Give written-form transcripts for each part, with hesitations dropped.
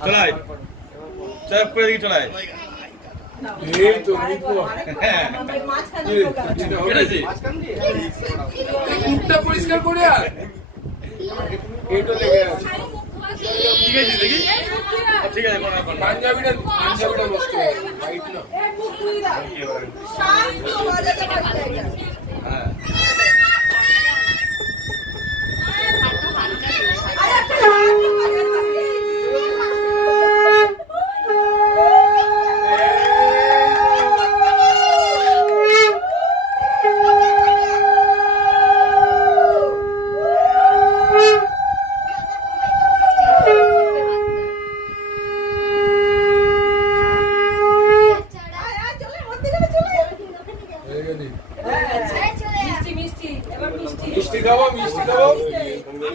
চলাই চপ করে দিকে চলাই এই তো নিকো মুখটা পরিষ্কার করে আর এইটা লেগে আছে ঠিক আছে দেখি ঠিক আছে পাঞ্জাবিটা নষ্ট হয়ে গেল হাইট না হ্যাঁ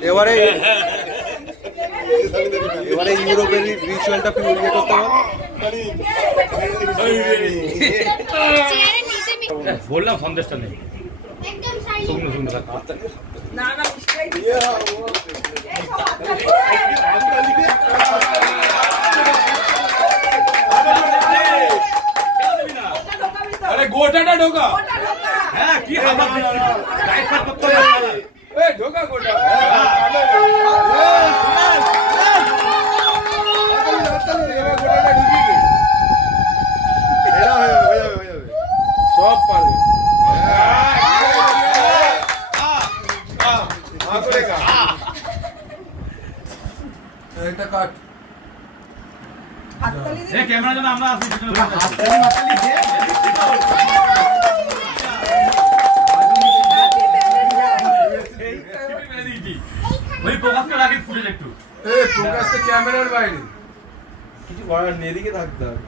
এবারে ইউরোপের রিচুয়ালটা পিউরিফাই করতে হবে। বললাম সন্দেশটা নেই শুকনো শুকনো না না আরে গোটাটা ঢোকা হ্যাঁ কি খাবার রাইট কাট করতে হবে এই ঢোকা গোটা সব পারবে এটা কাট ক্যামেরা যেন আমরা আসি ওই প্রকাশটা আগে ফুটে একটু প্রকাশটা ক্যামেরার বাইরে কিছু করার নেই, এদিকে থাকতে হবে।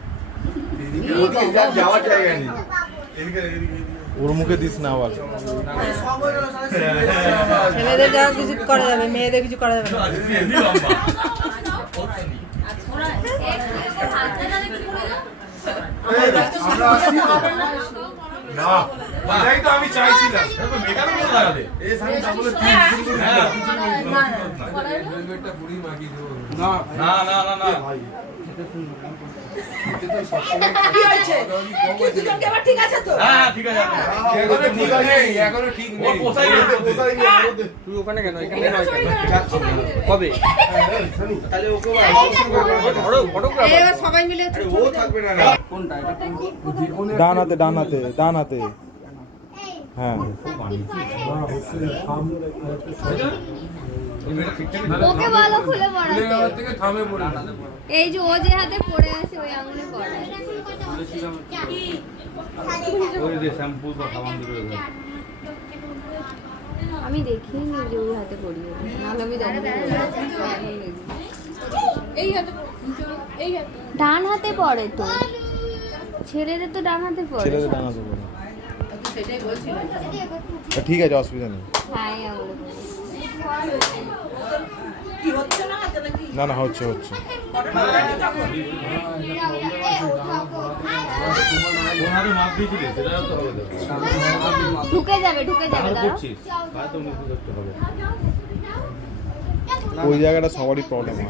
ওদিকে যাওয়ার জায়গা নেই। ওর মুখে দিস না আবার। ছেলেদের যা কিছু করা যাবে, মেয়েদের কিছু করা যাবে না এটাই তো আমি চাইছিলাম বুড়ি মাগি দেবো না না না না না ঠিক আছে তো? হ্যাঁ ঠিক আছে এখনো ঠিক ও নেই পোষাই না তুই ওখানে কেন? এখানে নয় কেন? কবে? তাহলে ওকে এবার সবাই মিলে ও থাকবে না। কোনটা? ডান হাতে। হ্যাঁ। ওকে বলো খুলে পড়াতে। থেকে থামে পড়ে এই যে ও যে হাতে পড়ে আছে ওই আঙুলে পড়ে। ওই যে শ্যাম্পু বা সাবান দিবে আমি দেখিনি যে ওই হাতে পড়িয়ে নাহলে আমি জানি ডান হাতে পড়ে তো ছেলেদের তো ডান হাতে পড়ে ছেলেদের ডান হাতে পড়ে। ঠিক আছে, অসুবিধা নেই। হ্যাঁ এই আঙুলে না না, হচ্ছে ওনারে মাপ দিয়েছিলে সেটা তো হবে ঢুকে যাবে দাঁড়াও করছিস তাই তো মুখ দেখতে হবে ওই জায়গাটা সবারই প্রবলেম হয়।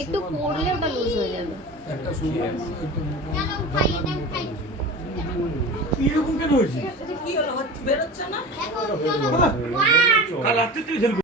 একটু পড়লে ওটা লুজ হয়ে যাবে একটা সুযোগ এরকম কেন হয়েছে কি হলো বেরোচ্ছে না কাল রাত্রে তুই